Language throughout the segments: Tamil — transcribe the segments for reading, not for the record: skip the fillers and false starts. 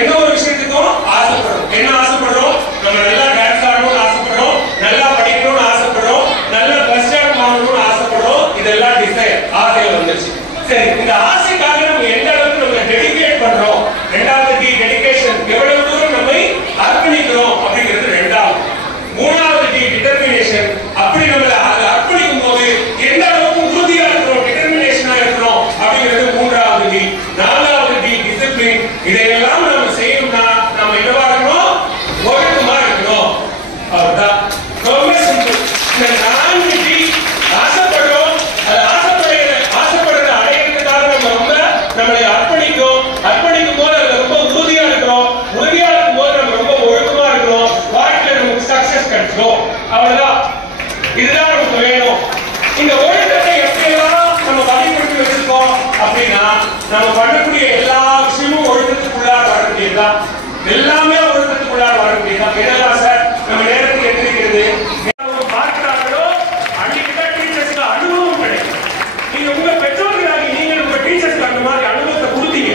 எந்த ஒரு விஷயத்துக்கும் ஆசைப்படுறோம். என்ன ஆசைப்படுறோம்? நம்ம நல்லா டான்ஸ் ஆடணும்னு ஆசைப்படுறோம், நல்லா படிக்கணும்னு ஆசைப்படுறோம், நல்ல ஃபர்ஸ்ட் ரேங்க் வாங்கணும்னு ஆசைப்படுறோம். இதெல்லாம் டிசைர், ஆசைகள் வந்துருச்சு. சரி, இந்த ஆசைக்காக நம்ம எந்த அளவுக்கு நம்ம டெடிகேட் பண்றோம்? ரெண்டாவது டி டெடிகேஷன், எவ்வளவு தூரம் நம்மை அர்ப்பணிக்கிறோம் அப்படிங்கிறது ரெண்டாவது. மூணாவது டி டிட்டர்மினேஷன், அப்படி நம்ம அதை அர்ப்பணிக்கும் போது எந்த அளவுக்கு உறுதியா இருக்கிறோம், டிட்டர்மினேஷனா இருக்கிறோம் அப்படிங்கிறது மூன்றாவது டி. நாலாவது டி டிசிப்ளின். இதையெல்லாம் நம்ம செய்யணும்னா நம்ம என்னவா இருக்கணும்? ஒழுக்கமா இருக்கணும். அவ்வளவுதான். ரொம்ப சிம்பிள். இந்த 4 டி ஆசைப்படுறோம், அது ஆசைப்படுறத அடையிறதுக்காக நம்ம ரொம்ப நம்மளை அர்ப்பணிக்கும் போது அது ரொம்ப உறுதியா இருக்கிறோம். உறுதியா இருக்கும் போது நம்ம ரொம்ப ஒழுக்கமா இருக்கிறோம். வாழ்க்கையில நமக்கு சக்சஸ் கிடைக்கும். அவ்வளவுதான். இதுதான் நமக்கு வேணும். இந்த ஒழுக்கத்தை எப்படியெல்லாம் நம்ம வழிபடுத்தி வச்சிருக்கோம் அப்படின்னா, நம்ம பண்ணக்கூடிய எல்லா விஷயமும் ஒழுக்கத்துக்குள்ளார வரக்கூடியதுதான். எல்லாமே ஒழுக்கத்துக்குள்ளார வரக்கூடியதுதான். என்னதான் சார் நம்ம நேரத்துக்கு எதிர்க்கிறது பார்க்கிறாங்களோ அன்னைக்குதான் டீச்சர்ஸ்க்கு அனுபவம் கிடைக்கும். நீங்க உங்க பெற்றோர்களாகி நீங்க உங்க டீச்சர்ஸ்க்கு அந்த மாதிரி அனுபவத்தை கொடுத்தீங்க.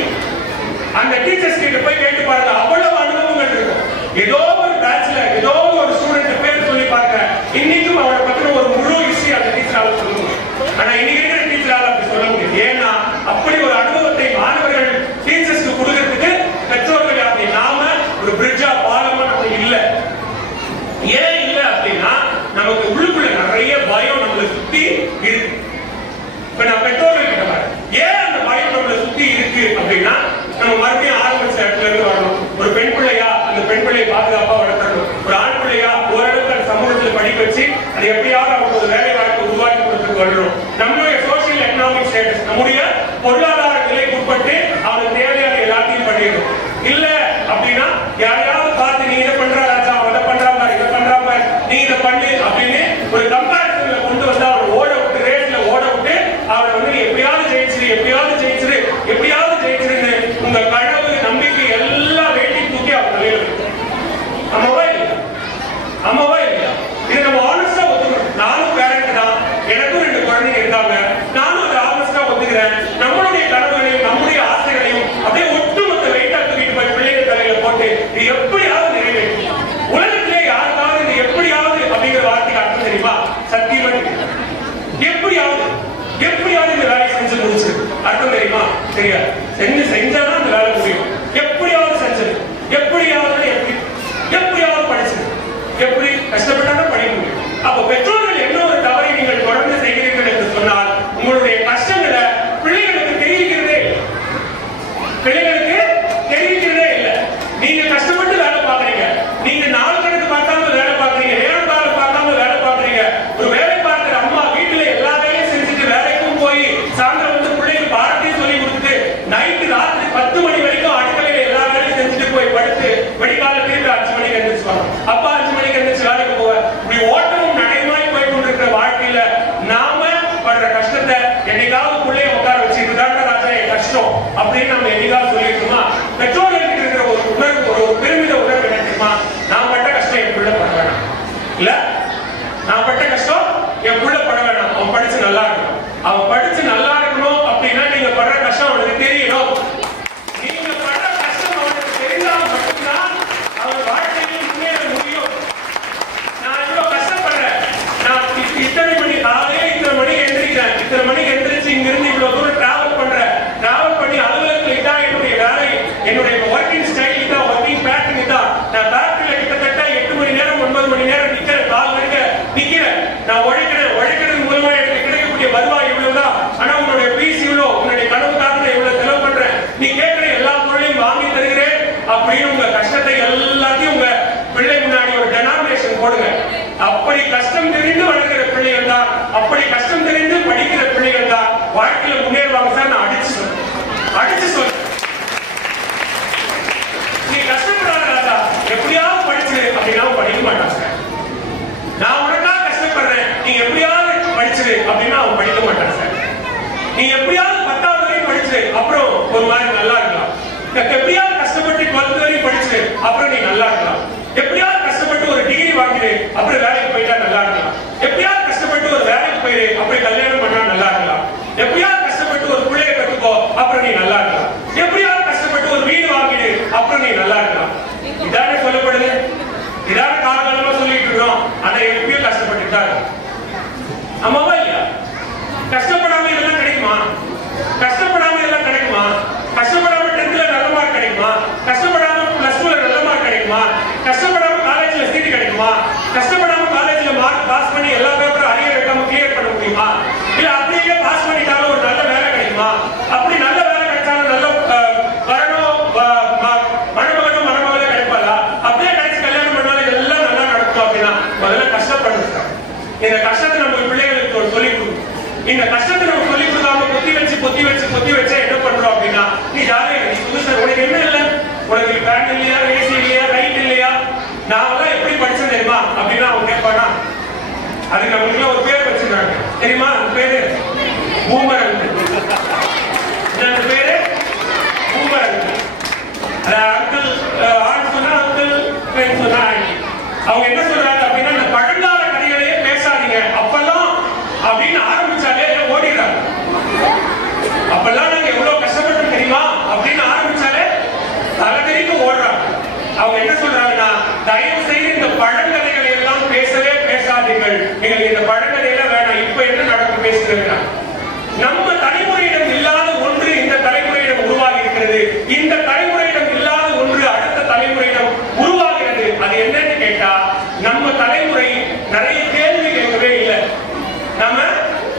அந்த டீச்சர்ஸ் கிட்ட போய் கேட்டு பாருங்க, அவ்வளவு அனுபவங்கள் இருக்கும். ஏதோ ஒரு பேட்ச்ல ஏதோ ஒரு ஸ்டூடெண்ட் பேர் சொல்லி பாருங்க, இன்னைக்கும் அவரை பத்தின ஒரு முழு ஹிஸ்டரி அந்த டீச்சரால சொல்ல முடியும். ஆனா இன்னைக்கு இருக்கிற டீச்சரால அப்படி சொல்ல முடியும். ஏன்னா அப்படி ஒரு அனுபவத்தை மாணவர்கள் டீச்சர்ஸ்க்கு கொடுக்கறதுக்கு பெற்றோர்கள் அப்படி நாம ஒரு பிரிட்ஜா பாலமா நம்ம இல்ல. ஏன் இல்ல அப்படின்னா நமக்கு உள்ளுக்குள்ள நிறைய பயம் நம்மளை சுத்தி இருக்கு. இப்ப நான் பெற்றோர்கள் கிட்ட வரேன், ஏன் அந்த பயம் நம்மளை சுத்தி இருக்கு அப்படின்னா, நம்ம மறுபடியும் ஆரம்பிச்ச இடத்துல இருந்து வரணும். ஒரு பெண் பிள்ளையா அந்த பெண் பிள்ளையை பாதுகாப்பா வளர்க்கணும். ஒரு ஆண் பிள்ளையா ஓரளவுக்கு அந்த சமூகத்தில் படிக்க வச்சு அது எப்படியாவது அவங்களுக்கு ஒரு வேலை வாய்ப்பு உருவாக்கி கொடுத்துட்டு வரணும். நம்மளுடைய சோசியல் எக்கனாமிக் ஸ்டேட்டஸ், நம்முடைய பொருளாதார நிலைக்கு உட்பட்டு அவனுக்கு தேவையான எல்லாத்தையும் பண்ணிடணும். இல்ல அப்படின்னா யாரையாவது பார்த்து நீ இதை பண்ற ராஜா, அதை பண்றாம இதை பண்றாம நீ இதை பண்ணு அப்படின்னு ஒரு கம்பேரிசன்ல கொண்டு வந்து அவன் ஓட விட்டு ரேஸ்ல ஓட விட்டு அவனை வந்து நீ எப்படியாவது ஜெயிச்சிரு உங்க கனவு நம்பிக்கை எல்லா வெயிட்டிங் தூக்கி அவன் தலையில வைக்கும். அம்மாவா இல்லையா? இது நம்ம ஆனஸ்டா ஒத்துக்கணும். நானும் பேரண்ட் தான், எனக்கும் 2 குழந்தைங்க இருக்காங்க. நானும் அதை ஆனஸ்டா ஒத்துக்கிறேன். நம்மளுடைய கனவுகளையும் நம்முடைய ஆசைகளையும் அப்படியே ஒட்டுமொத்த வெயிட்டா தூக்கிட்டு போய் பிள்ளைங்க தலையில போட்டு இது எப்படியாவது நிறைவேற்றும். உலகத்திலே யாருக்காவது இது எப்படியாவது அப்படிங்கிற வார்த்தைக்கு அர்த்தம் தெரியுமா? சத்தியமா எப்படியாவது இந்த வேலையை செஞ்சு முடிச்சு அர்த்தம் தெரியுமா? தெரியாது. செஞ்சாதான் இந்த வேலை முடியும். எப்படியாவது செஞ்சது, எப்படியாவது படிச்சது, எப்படி கஷ்டப்பட்டாலும் படிக்க முடியும். அப்ப பெற்றோர்கள் என்ன ஒரு தவறை நீங்கள் தொடர்ந்து செய்கிறீர்கள் என்று சொன்னால், உங்களுடைய கஷ்டங்களை பிள்ளைகளுக்கு தெரிவிக்கிறதே இல்லை. நீங்க கஷ்டப்பட்டு வேலை பார்க்கறீங்க, நீங்க நாள் கணக்கு பார்க்காம வேலை பார்க்கறீங்க, நேரம் பார்க்காம வேலை பார்க்கறீங்க. ஒரு வேலை பார்க்கிற அம்மா வீட்டுல எல்லா வேலையும் செஞ்சுட்டு வேலைக்கும் போய் சாயந்தரம் வந்து பிள்ளைக்கு பாடத்தையும் சொல்லி கொடுத்துட்டு நைட்டு ராத்திரி 10 மணி வரைக்கும் அடுக்கலையில எல்லா வேலையும் செஞ்சுட்டு போய் படுத்து வெடிக்கால திருப்பி 5 மணிக்கு எழுந்திரிச்சுவாங்க. அப்பா 5 மணிக்கு எழுந்திரிச்சு வேலைக்கு போவேன். இப்படி ஓட்டமும் நடைமாய் போய் கொண்டிருக்கிற வாழ்க்கையில நாம படுற கஷ்டத்தை என்னைக்காவது பிள்ளைய உட்கார வச்சு இதுதான் ராஜா என் கஷ்டம் அப்படின்னு நம்ம என்னைக்காவது சொல்லிருக்கோமா? பெற்றோர்களுக்கு இருக்கிற ஒரு உணர்வு, ஒரு பெருமித உணர்வு என்ன தெரியுமா? நான் பட்ட கஷ்டம் என் பிள்ளை பட வேணாம். இல்ல, நான் பட்ட கஷ்டம் என் பிள்ளை பட வேணாம். அவன் படிச்சு நல்லா இருக்கணும். அவன் படிச்சு நல்லா இருக்கணும் அப்படின்னா நீங்க படுற கஷ்டம் அவனுக்கு தெரியணும். நீங்க படுற கஷ்டம் அவனுக்கு தெரிந்தால் மட்டும்தான் அவன் வாழ்க்கையில் முன்னேற முடியும். நான் இவ்வளவு கஷ்டப்படுறேன், நான் இத்தனை மணி காலையில இத்தனை மணிக்கு எந்திரிக்கிறேன், இத்தனை மணிக்கு எந்திரிச்சு இங்கிருந்து இவ்வளவு தூரம் டிராவல் பண்றேன், டிராவல் பண்ணி அலுவலகத்தில் இதான் என்னுடைய வேலை, என்னுடைய ஒர்க்கிங் ஸ்டைல் இதான், ஒர்க்கிங் பேட்டர்ன் இதான். நான் ஃபேக்டரியில கிட்டத்தட்ட 8 மணி நேரம் 9 மணி நேரம் நிக்கிறேன், கால் வரைக்கும் நிக்கிறேன். நான் உழைக்கிறது மூலமா எனக்கு கிடைக்கக்கூடிய வருவாய் இவ்வளவுதான். ஆனா உன்னுடைய பீஸ் இவ்வளவு, உன்னுடைய கனவுக்காக இவ்வளவு செலவு பண்றேன், நீ கேட்கிற எல்லா பொருளையும் வாங்கி தருகிறேன் அப்படின்னு உங்க கஷ்டத்தை எல்லாத்தையும் உங்க பிள்ளை முன்னாடி ஒரு டெனாமினேஷன் போடுங்க. அப்படி கஷ்டம் தெரிந்து வளர்க்கிற பிள்ளைகள் தான், அப்படி கஷ்டம் தெரிந்து படிக்கிற பிள்ளைகள் தான் வாழ்க்கையில முன்னேறுவாங்க சார். நான் அடிச்சு சொல்றேன். நீ கஷ்டப்படாத ராஜா, எப்படியாவது படிச்சு அப்படின்னா படிக்க மாட்டான் சார். நான் உனக்காக கஷ்டப்படுறேன், நீ எப்படியாவது படிச்சிரு அப்படின்னா அவன் படிக்க மாட்டான் சார். நீ எப்படியாவது 10வது வரைக்கும் படிச்சு அப்புறம் ஒரு மாதிரி நல்லா இருக்கலாம். எப்படியாவது கஷ்டப்பட்டு 12th வரைக்கும் படிச்சு அப்புறம் நீ நல்லா இருக்கலாம். எப்படியாவது கஷ்டப்பட்டு ஒரு டிகிரி வாங்கிடு அப்புறம் வேலைக்கு போயிட்டா நல்லா இருக்கலாம். எப்படியாவது கஷ்டப்பட்டு ஒரு வேலைக்கு போயிரு அப்படி கல்யாணம் பண்ணா நல்லா இருக்கலாம். எப்படியாவது கஷ்டப்பட்டு ஒரு பிள்ளைய கட்டுக்கோ அப்புறம் நீ நல்லா இருக்கலாம். எப்படியாவது கஷ்டப்பட்டு ஒரு வீடு வாங்கிடு அப்புறம் நீ நல்லா இருக்கலாம். இதானே சொல்லப்படுது, இதான காலகாலமா சொல்லிட்டு இருக்கிறோம். ஆனா எப்பயும் கஷ்டப்பட்டு தான் ஆமாவா இல்லையா? கஷ்டப்படாம இதெல்லாம் கிடைக்குமா? கஷ்டப்படாம இதெல்லாம் கிடைக்குமா? கஷ்டப்படாம 10th நல்ல மார்க் கிடைக்குமா? கஷ்டப்படாம +2 நல்ல மார்க் கிடைக்குமா? கஷ்டப்படாம காலேஜ்ல சீட் கிடைக்குமா? கஷ்டப்படாம காலேஜ்ல மார்க் பாஸ் பண்ணி எல்லா பேப்பரும் அரியர் வைக்காம கிளியர் பண்ண முடியுமா? இல்ல அப்படியே பாஸ் பண்ணிட்டாலும் ஒரு நல்ல வேலை கிடைக்குமா? அப்படி நல்ல வேலை கிடைச்சாலும் நல்ல வரணும் மணமகனும் மணமகளே கிடைப்பாளா? அப்படியே கிடைச்சு கல்யாணம் பண்ணாலும் இதெல்லாம் நல்லா நடக்கும் அப்படின்னா முதல்ல கஷ்டப்படுது. இந்த கஷ்டத்தை நம்ம பிள்ளைகளுக்கு சொல்லி கொடுக்கணும். இந்த கஷ்டத்தை நம்ம சொல்லி கொடுக்காம பொத்தி வச்சு என்ன பண்றோம் அப்படின்னா நீ ஜாலியா நீ புதுசா உனக்கு என்ன இல்ல, உனக்கு ஃபேன் இல்லையா, ஏசி இல்லையா, லைட் இல்லையா, நான் எப்படி படிச்சேன் தெரியுமா அப்படின்னா அவங்க கேட்பானா. அதுக்கு நம்மளுக்கு ஒரு பேர் வச்சிருக்காங்க தெரியுமா? அந்த பேரு பூமரங். அந்த பேரு பூமரங். அங்கிள் ஆண் சொன்னா அங்கிள், பெண் சொன்னா ஆண்டி. அவங்க என்ன சொல்றாங்க அப்படின்னா இந்த பழங்கால கதைகளையே பேசாதீங்க அப்பெல்லாம் அப்படின்னு ஆரம்பிச்சாலே ஓடிடுறாங்க. அப்பெல்லாம் நாங்க எவ்வளவு கஷ்டப்பட்டோம் தெரியுமா அப்படின்னு ஆரம்பிச்சாலே தலைவரிக்கு ஓடுறாங்க. அவங்க என்ன சொல்றாங்கன்னா தயவு செய்து இந்த பழங்கதைகளை எல்லாம் பேசவே பேசாதீர்கள், எங்களுக்கு இந்த பழங்கதையெல்லாம் வேணாம், இப்ப என்ன நடக்கும் பேசுகிறாங்க. நம்ம தலைமுறையிடம் இல்லாத ஒன்று இந்த தலைமுறையிடம் உருவாகி இருக்கிறது. இந்த தலைமுறையிடம் இல்லாத ஒன்று அடுத்த தலைமுறையிடம் உருவாகிறது. அது என்னன்னு கேட்டா நம்ம தலைமுறை நிறைய கேள்வி கேட்கவே இல்லை. நம்ம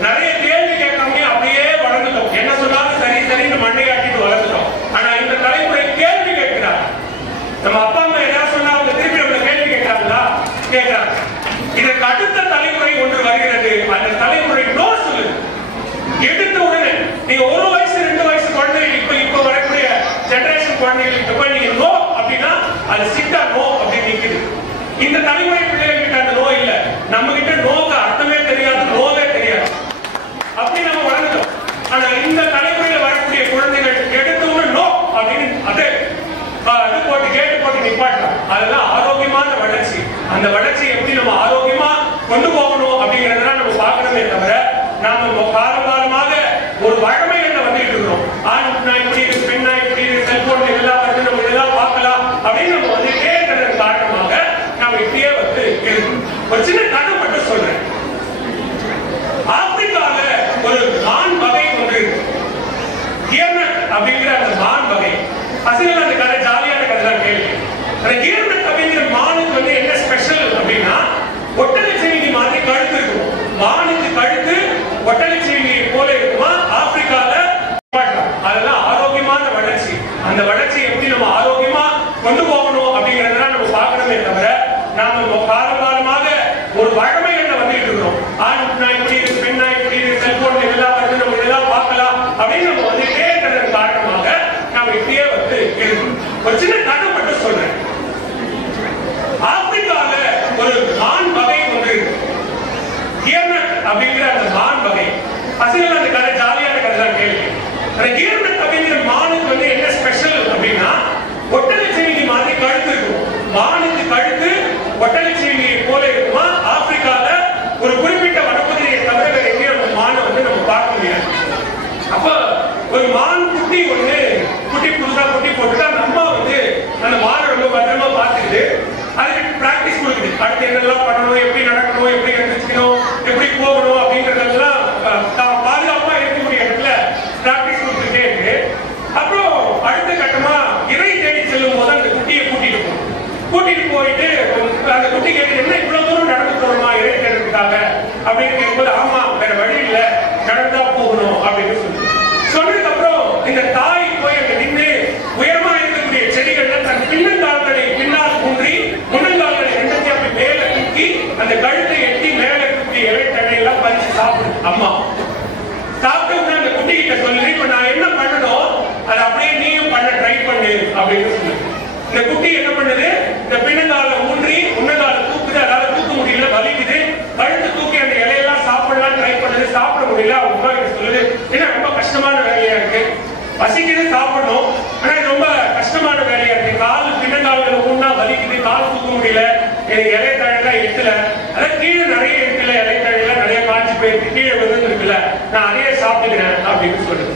நிறைய கேள்வி கேட்காம அப்படியே வளர்ந்துட்டோம். என்ன சொன்னாலும் சரி சரின்னு மண்டையாட்டிட்டு வளர்ந்துட்டோம். ஆனா இந்த தலைமுறை கேள்வி கேட்கிறாங்க. நம்ம அப்பா அம்மா ஏதாவது சொன்னா அவங்க திருப்பி நம்மள கேள்வி கேட்கிறாங்களா? கேட்கிறாங்க. இதற்கு அடுத்த தலைமுறை ஒன்று வருகிறது. அந்த தலைமுறை நோ சொல்லுது. எடுத்த உடனே நீங்க 1 வயசு 2 வயசு குழந்தைகள் இப்ப வரக்கூடிய ஜெனரேஷன் குழந்தைகளுக்கு நீங்க நோ அப்படின்னா அது சிட்டா நோ அப்படின்னு நிக்குது. இந்த தலைமுறை பிள்ளைகள் கிட்ட அந்த நோ இல்ல. நம்ம கிட்ட நோக்கு அர்த்தமே தெரியாது, நோவே தெரியாது. அப்படி நம்ம வளர்ந்துட்டோம். ஆனா இந்த தலைமுறையில வரக்கூடிய குழந்தைகள் எடுத்தவங்க நோ அப்படின்னு அதே அது போட்டு கேட்டு போட்டு நிப்பாட்டுறாங்க. அதெல்லாம் ஆரோக்கியமான வளர்ச்சி. அந்த வளர்ச்சி எப்படி நம்ம ஆரோக்கியமா கொண்டு போகணும் அப்படிங்கறதெல்லாம் நம்ம பார்க்கணுமே தவிர நாம காலகாலமாக ஒரு வழமையில வந்துட்டு இருக்கிறோம். ஆண் இப்படி இருக்கு, பெண்ணா இப்படி இருக்கு, செல்போன்ல எல்லாம் வந்து நம்ம இதெல்லாம் பார்க்கலாம் அப்படின்னு நம்ம வந்துட்டே இருக்கிறது காரணமாக நாம இப்படியே வந்து இருக்கணும். ஒரு சின்ன கதை மட்டும் சொல்றேன். ஆப்பிரிக்கால ஒரு மான் வகை ஒன்று இருக்கு. கியர்னட் அப்படிங்கிற அந்த மான் வகை. பசங்க அந்த கதை ஜாலியான கதை தான் கேள்வி. அந்த கியர்னட் அப்படிங்கிற மானுக்கு வந்து என்ன ஸ்பெஷல் அப்படின்னா ஒட்டகச்சிவிங்கி மாதிரி கழுத்து இருக்கும். மானுக்கு கழுத்து ஒட்டகச்சிவிங்கி போல இருக்குமா ஆப்பிரிக்கால. அதெல்லாம் ஆரோக்கியமான வளர்ச்சி. அந்த வளர்ச்சி எப்படி நம்ம ஆரோக்கியமா கொண்டு போகணும் அப்படிங்கறதெல்லாம் நம்ம பார்க்கணுமே தவிர நாம காலகாலமாக ஒரு வழமையில வந்துட்டு இருக்கிறோம். ஆண் இப்படி இருக்கு, பெண்ணா இப்படி இருக்கு, செல்போன்ல எல்லாம் வந்து நம்ம இதெல்லாம் பார்க்கலாம் அப்படின்னு நம்ம வந்துட்டே இருக்கிறது காரணமாக நாம இப்படியே வந்து இருக்கணும். ஒரு சின்ன கதை மட்டும் சொல்றேன். ஆப்பிரிக்கால ஒரு மான் வகை ஒன்று இருக்கு. கியர்னட் அப்படிங்கிற அந்த மான் வகை. பசங்க அந்த கதை ஜாலியான கதை தான் கேள்வி. அந்த கியர்னட் அப்படிங்கிற மானுக்கு வந்து என்ன ஸ்பெஷல் அப்படின்னா ஒட்டகச்சிவிங்கி மாதிரி கழுத்து இருக்கும். மானுக்கு கழுத்து ஒட்டகச்சிவிங்கி போல இருக்குமா ஆப்பிரிக்கால ஒரு குறிப்பிட்ட வனப்பகுதியை தவிர வேற எங்கேயும் அந்த மானை வந்து நம்ம பார்க்க முடியாது. அப்ப ஒரு மான் குட்டி ஒண்ணு புதுசா குட்டி போட்டுட்டா நம்ம வந்து அந்த மானை ரொம்ப பத்திரமா பார்த்துக்கிட்டு அதுக்கு பிராக்டிஸ் கொடுக்குது. அடுத்து என்னெல்லாம் பண்ணணும், எப்படி நடக்கணும், எப்படி எழுந்திரிக்கணும், எப்படி போகணும் அப்படிங்கறதெல்லாம் பாதுகாப்பா இருக்கக்கூடிய இடத்துல பிராக்டிஸ் கொடுத்துட்டே இருக்கு. அப்புறம் அடுத்த கட்டமா இறை தேடி செல்லும் போது அந்த குட்டியை கூட்டிட்டு போயிட்டு அந்த குட்டி கேட்டு என்ன இவ்வளவு தூரம் நடந்து போகணுமா இறை தேடுறதுக்காக அப்படின்னு கேட்கும்போது ஆமா வேற வழி இல்ல நடந்தா போகணும் அப்படின்னு சொன்னதுக்கு அப்புறம் இந்த தாய் போய் அங்க நின்று உயரமா இருக்கக்கூடிய செடிகள்ல தன் பின்னங்கால்களை பின்னால் ஊன்றி முன்னங்கால்களை ரெண்டத்தை அப்படி மேல தூக்கி அந்த கழுத்தை எட்டி மேல தூக்கி இறை தண்டையெல்லாம் பறிச்சு சாப்பிடு. அம்மா சாப்பிட்டு அந்த குட்டி கிட்ட சொல்லி இப்ப நான் என்ன பண்ணணும் அதை அப்படியே நீயும் பண்ண ட்ரை பண்ணு அப்படின்னு சொல்லு. இந்த குட்டி என்ன பண்ணுது, இந்த பின்னங்கால ஊன்றி முன்னங்கால தூக்குது. அதாவது தூக்க முடியல, வலிக்குது. கழுத்து தூக்கி அந்த இலையெல்லாம் சாப்பிடலாம் ட்ரை பண்ணுது, சாப்பிட முடியல. அவங்க சொல்லுது ஏன்னா ரொம்ப கஷ்டமான வேலையா இருக்கு, பசிக்குது சாப்பிடணும், ஆனா இது ரொம்ப கஷ்டமான வேலையா இருக்கு. கால் பின்னங்கால ஊன்னா வலிக்குது, கால் தூக்க முடியல, எனக்கு இலை தழையெல்லாம் எட்டல, அதான் கீழே நிறைய இருக்குல்ல, இலை தழையெல்லாம் நிறைய காய்ச்சி போயிருக்கு, கீழே விழுந்து இருக்குல்ல, நான் அதையே சாப்பிட்டுக்கிறேன் அப்படின்னு சொல்லுது.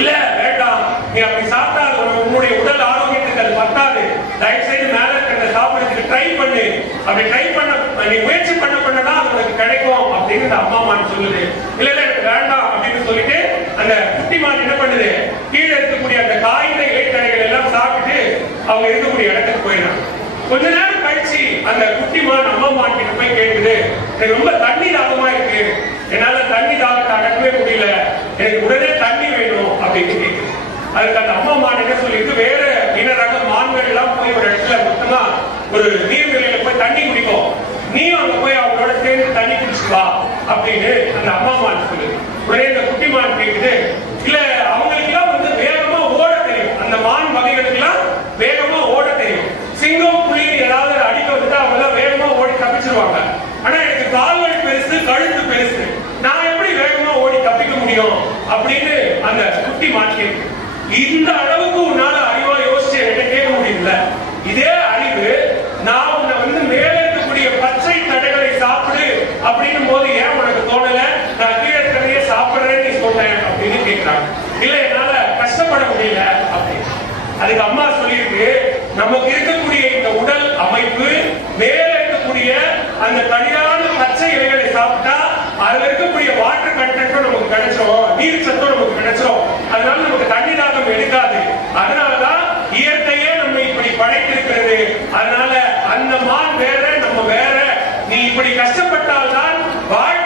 இல்ல வேண்டாம், நீ அப்படி சாப்பிட்டா உன்னுடைய உடல் ஆரோக்கியத்துக்கு அது அவங்க இருக்கக்கூடிய இடத்துக்கு போயிடுறாங்க. கொஞ்ச நேரம் கழிச்சு அந்த குட்டி மான் அம்மா மான் கிட்ட போய் கேட்குது, எனக்கு ரொம்ப தண்ணி தாகமா இருக்கு, என்னால தண்ணி தாகத்தை அடக்கவே முடியல, எனக்கு உடனே தண்ணி வேணும் அப்படின்னு கேட்குது. அதுக்கு அந்த அம்மா மான் என்ன சொல்லிட்டு, வேற இனரக மான்கள் எல்லாம் போய் ஒரு இடத்துல மொத்தமா ஒரு நீர்நிலையில போய் தண்ணி குடிக்கும், நீயும் அங்க போய் அவங்களோட சேர்ந்து தண்ணி குடிச்சுட்டு வா அப்படின்னு அந்த அம்மா மான் சொல்லுது. உடனே இந்த குட்டி மான் கேக்குது, இல்ல அவங்களுக்கு எல்லாம் வந்து வேகமா ஓட தெரியும், அந்த மான் வகைகளுக்கு எல்லாம் வேகமா ஓட தெரியும், சிங்கம் புலி ஏதாவது அடிக்க வந்துட்டு அவங்க எல்லாம் வேகமா ஓடி தப்பிச்சிருவாங்க, ஆனா எனக்கு கால்கள் பெருசு கழுத்து பெருசு, நான் எப்படி வேகமா ஓடி தப்பிக்க முடியும் அப்படின்னு அந்த குட்டி மான் கேட்கு. இந்த அளவுக்கு உன்னால அறிவா யோசிச்சு என்கிட்ட கேட்க முடியல, இதே அறிவு நான் உன்னை வந்து மேல இருக்கக்கூடிய பச்சை தடைகளை சாப்பிடு அப்படின்னும் போது ஏன் உனக்கு தோணல, நான் கீழே இருக்கிறதையே சாப்பிடுறேன்னு நீ சொன்னேன் அப்படின்னு கேட்கிறாங்க. இல்ல என்னால கஷ்டப்பட முடியல அப்படின்னு. அதுக்கு அம்மா சொல்லியிருக்கு, நமக்கு இருக்கக்கூடிய இந்த உடல் அமைப்பு மேல இருக்கக்கூடிய அந்த கடிதான பச்சை இலைகளை சாப்பிட்டா அதுல இருக்கக்கூடிய வாட்டர் கண்டென்ட்டும் நமக்கு கிடைச்சிடும், நீர் சத்தும் நமக்கு கிடைச்சிடும், அதனால நமக்கு தண்ணி தாகம் எடுக்காது. அதனாலதான் இயற்கையே நம்ம இப்படி படைத்திருக்கிறது. அதனால அந்த மான் வேற நம்ம வேற, நீ இப்படி கஷ்டப்பட்டால்தான் வாழ்க்கை